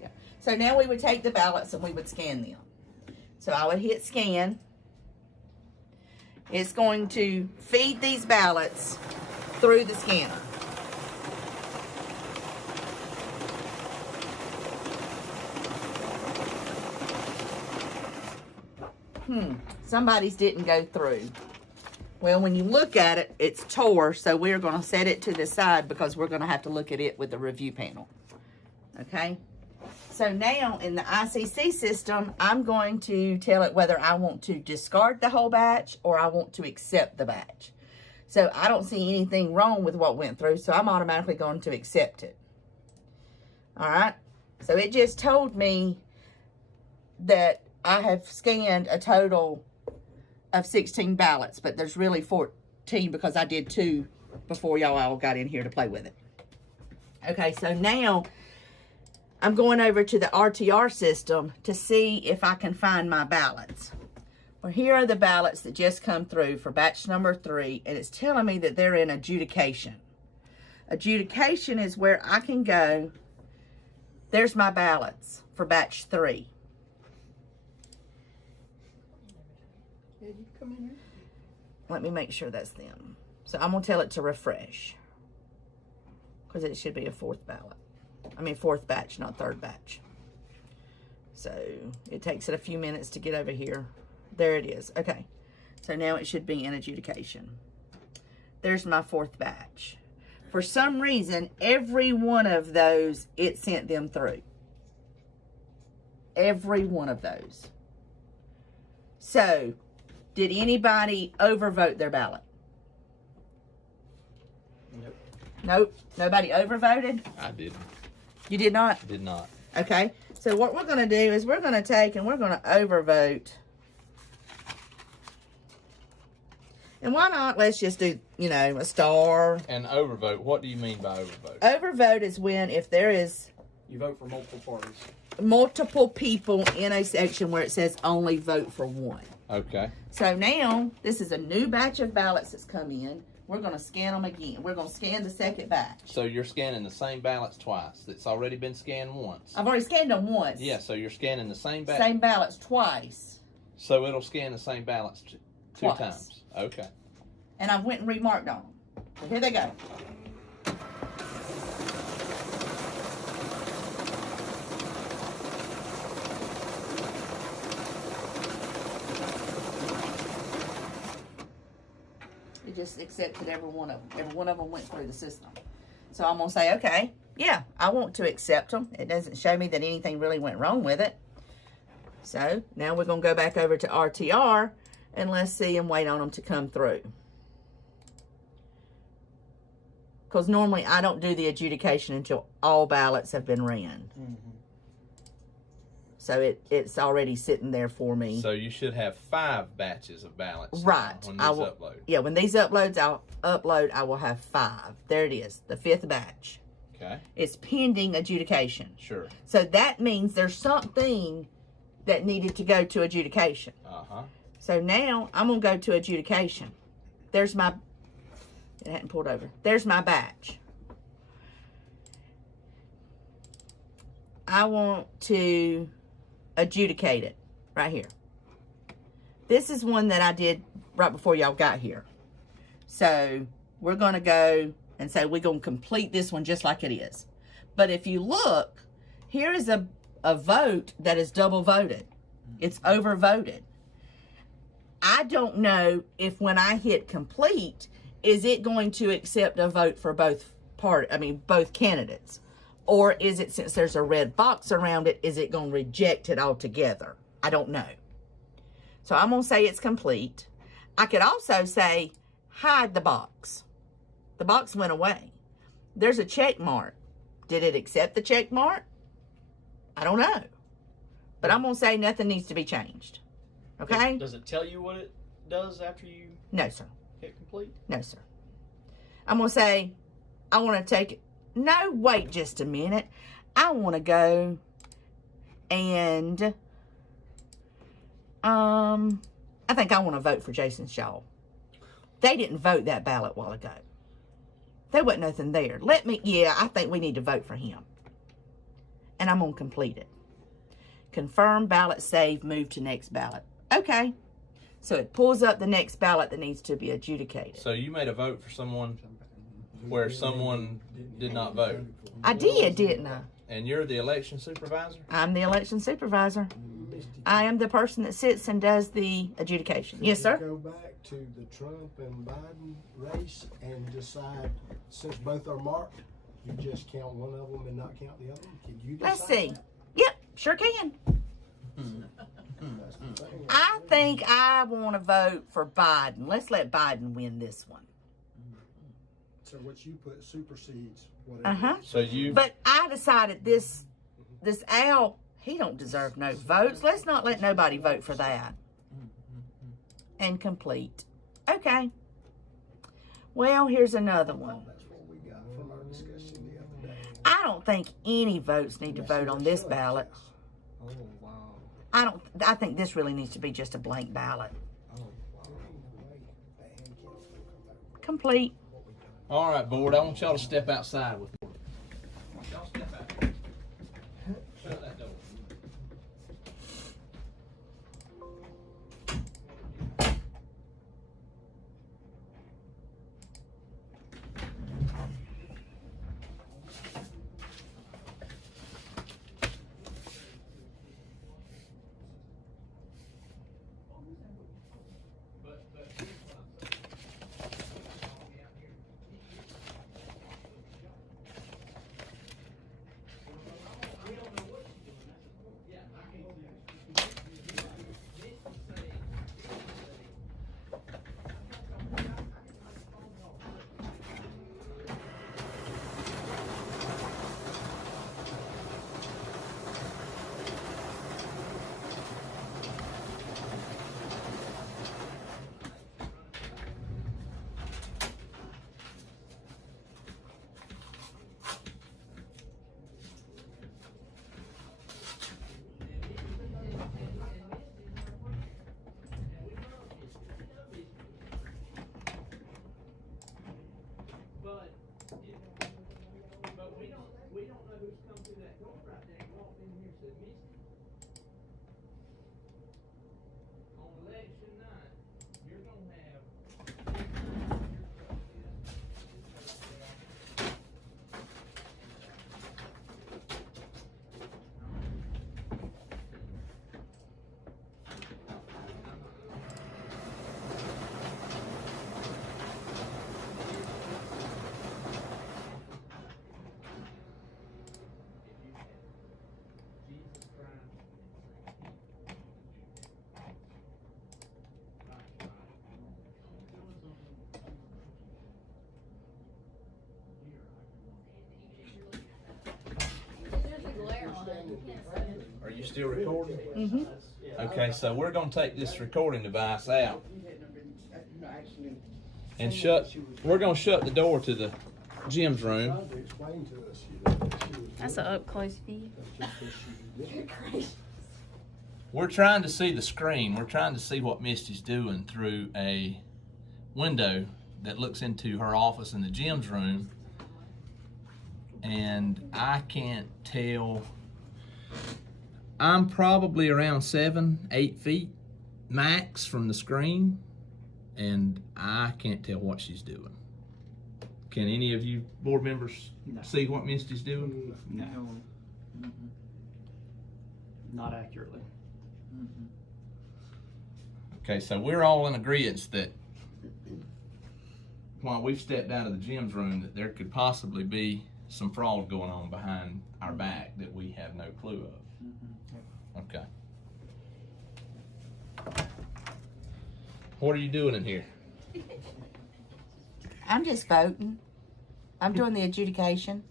Yeah. So now we would take the ballots and we would scan them. So I would hit scan. It's going to feed these ballots through the scanner. Somebody's didn't go through. Well, when you look at it, it's tore, so we're going to set it to the side because we're going to have to look at it with the review panel. Okay? So now in the ICC system, I'm going to tell it whether I want to discard the whole batch or I want to accept the batch. So I don't see anything wrong with what went through, so I'm automatically going to accept it. All right? So it just told me that I have scanned a total of 16 ballots, but there's really 14 because I did 2 before y'all all got in here to play with it. Okay, so now I'm going over to the RTR system to see if I can find my ballots. Well, here are the ballots that just come through for batch number 3, and it's telling me that they're in adjudication. Adjudication is where I can go. There's my ballots for batch 3. Yeah, you come in here. Let me make sure that's them. So I'm going to tell it to refresh. Because it should be a 4th ballot. I mean 4th batch, not 3rd batch. So it takes it a few minutes to get over here. There it is. Okay. So now it should be in adjudication. There's my 4th batch. For some reason, every one of those, it sent them through. Every one of those. So, did anybody overvote their ballot? Nope. Nope. Nobody overvoted? I didn't. You did not? Did not. Okay. So what we're going to do is we're going to take and we're going to overvote. And why not? Let's just do, you know, a star. And overvote, what do you mean by overvote? Overvote is when if there is You vote for multiple parties. multiple people in a section where it says only vote for one. Okay. So now, this is a new batch of ballots that's come in. We're going to scan them again. We're going to scan the second batch. So you're scanning the same ballots twice. It's already been scanned once. I've already scanned them once. Yeah, so you're scanning the same ballot. Same ballots twice. So it'll scan the same ballots two Twice. times. Okay. And I went and remarked on them. So here they go. It just accepted every one of them. Every one of them went through the system. So I'm going to say, okay, yeah, I want to accept them. It doesn't show me that anything really went wrong with it. So now we're going to go back over to RTR and let's see and wait on them to come through. Because normally I don't do the adjudication until all ballots have been ran. Mm-hmm. So it's already sitting there for me. So you should have 5 batches of ballots. Right. When these upload. Yeah, when these uploads, I will have 5. There it is, the 5th batch. Okay. It's pending adjudication. Sure. So that means there's something that needed to go to adjudication. Uh-huh. So now I'm going to go to adjudication. There's my, it hadn't pulled over. There's my batch. I want to adjudicate it right here. This is one that I did right before y'all got here. So we're going to go and say we're going to complete this one just like it is. But if you look, here is a vote that is double voted. It's overvoted. I don't know if when I hit complete, is it going to accept a vote for both candidates? Or is it, since there's a red box around it, is it going to reject it altogether? I don't know. So I'm going to say it's complete. I could also say hide the box. The box went away. There's a check mark. Did it accept the check mark? I don't know. But I'm going to say nothing needs to be changed. Okay? Does it tell you what it does after you No, sir. hit complete? No, sir. I'm going to say, I want to take it. No, wait just a minute. I want to go and, I think I want to vote for Jason Shaw. They didn't vote that ballot a while ago. There wasn't nothing there. I think we need to vote for him. and I'm gonna complete it. Confirm ballot saved, move to next ballot. Okay. So it pulls up the next ballot that needs to be adjudicated. So you made a vote for someone where someone did not vote. I did, didn't I? And you're the election supervisor? I'm the election supervisor. I am the person that sits and does the adjudication. Yes, sir. Go back to the Trump and Biden race and decide, since both are marked, you just count one of them and not count the other one? Can you decide? Let's see. Yep, sure can. That's the thing. I think I want to vote for Biden. Let's let Biden win this one. So what you put supersedes whatever. Uh-huh. So you, But I decided this Al, he don't deserve no votes. Let's not let nobody vote for that. And complete. Okay. Well, here's another one. That's what we got from our discussion the other day. I don't think any votes need to vote on this ballot. Oh, wow. I think this really needs to be just a blank ballot. Oh, wow. The hand count's gonna come back. Complete. all right, board, I want y'all to step outside with me. Y'all step out. Shut that door. But we don't know who's come through that door right there and walked in here and said, Misty, on election night, you're gonna have Are you still recording? Mm-hmm. Okay, so we're gonna take this recording device out and we're gonna shut the door to the Jim's room. Tried to explain to us, you know, that she was That's an up close view. just because she did. We're trying to see the screen. We're trying to see what Misty's doing through a window that looks into her office in the Jim's room. And I can't tell. I'm probably around 7-8 feet max from the screen, and I can't tell what she's doing. Can any of you board members see what Misty's doing? No. Not accurately. Okay, so we're all in agreement that while we've stepped out of the Jim's room, that there could possibly be some fraud going on behind our back that we have no clue of. Okay. What are you doing in here? I'm just voting. I'm doing the adjudication.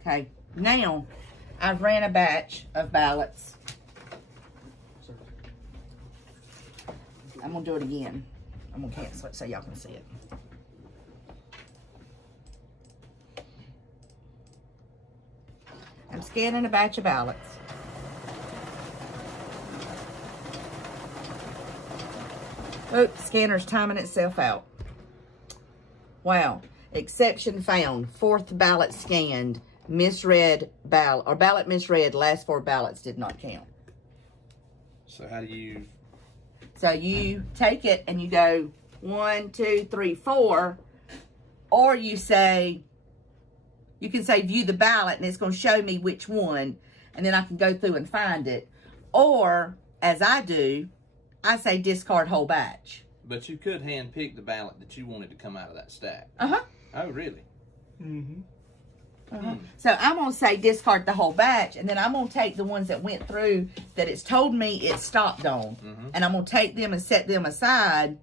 Okay, now I've ran a batch of ballots. I'm gonna do it again. I'm gonna cancel it so y'all can see it. I'm scanning a batch of ballots. Oh, the scanner's timing itself out. Wow. Exception found. Fourth ballot scanned. Misread ballot, or ballot misread. Last 4 ballots did not count. So how do you? So you take it and you go 1, 2, 3, 4, or you say, you can say view the ballot and it's going to show me which one, and then I can go through and find it. Or, as I do, I say discard whole batch. But you could hand pick the ballot that you wanted to come out of that stack. Uh-huh. Oh, really? Mm-hmm. Uh-huh. So I'm going to say discard the whole batch, and then I'm going to take the ones that went through that it's told me it stopped on, and I'm going to take them and set them aside,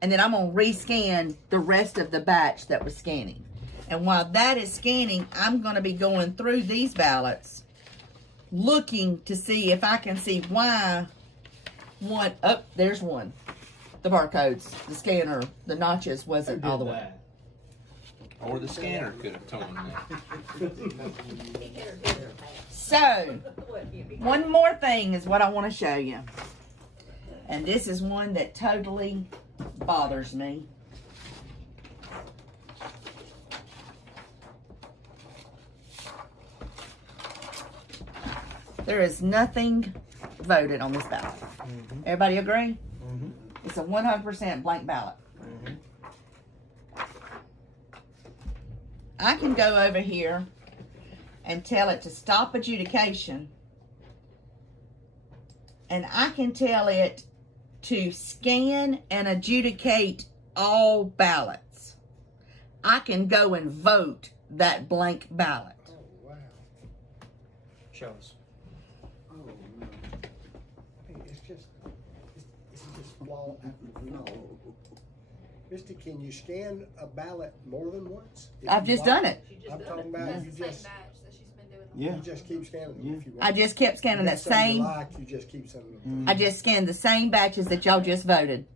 and then I'm going to rescan the rest of the batch that was scanning. And while that is scanning, I'm going to be going through these ballots, looking to see if I can see why one, oh, there's one. The barcodes, the scanner, the notches wasn't all the way. Or the scanner could have told them that. So, one more thing is what I want to show you. And this is one that totally bothers me. There is nothing voted on this ballot. Everybody agree? It's a 100% blank ballot. I can go over here and tell it to stop adjudication, and I can tell it to scan and adjudicate all ballots. I can go and vote that blank ballot. Oh, wow. Show us. Oh, no. Hey, it's just flaw after flaw. Misty, can you scan a ballot more than once? If I've you just like? done it. I'm talking about you just, Yeah. you just keep scanning them if you want. I just kept scanning that If something same. you like, you just keep sending them. I just scanned the same batches that y'all just voted.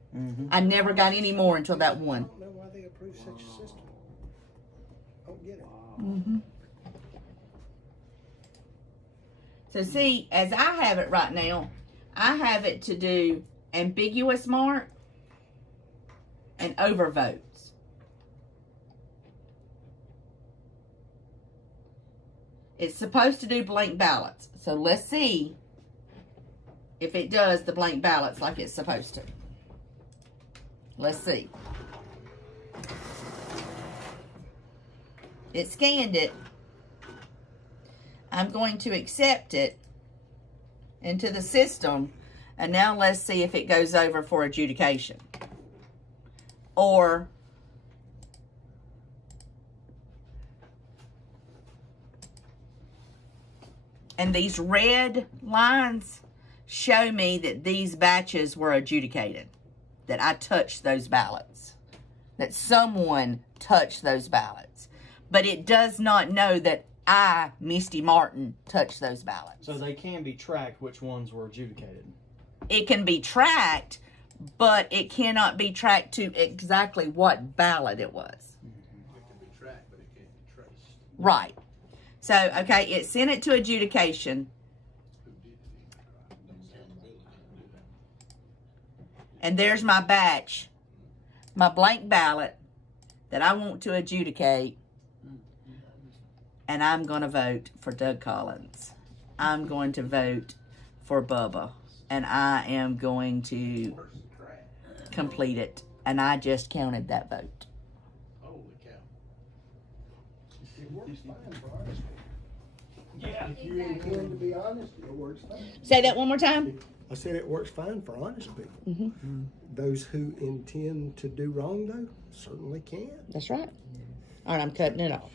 I never got any more until that I one. don't know why they approve such a system. I don't get it. So see, as I have it right now, I have it to do ambiguous mark and overvotes. It's supposed to do blank ballots. So let's see if it does the blank ballots like it's supposed to. Let's see. It scanned it. I'm going to accept it into the system, and now let's see if it goes over for adjudication. Or and these red lines show me that these batches were adjudicated, that I touched those ballots, that someone touched those ballots. But it does not know that I, Misty Martin, touched those ballots. So they can be tracked which ones were adjudicated. It can be tracked, but it cannot be tracked to exactly what ballot it was. It can be tracked, but it can't be traced. Right. So, okay, it sent it to adjudication. And there's my batch, my blank ballot that I want to adjudicate. And I'm going to vote for Doug Collins. I'm going to vote for Bubba. And I am going to complete it. And I just counted that vote. Holy cow. It works fine for honest people. Yeah. If you intend to be honest, it works fine. Say that one more time. I said it works fine for honest people. Those who intend to do wrong, though, certainly can. That's right. All right, I'm cutting it off.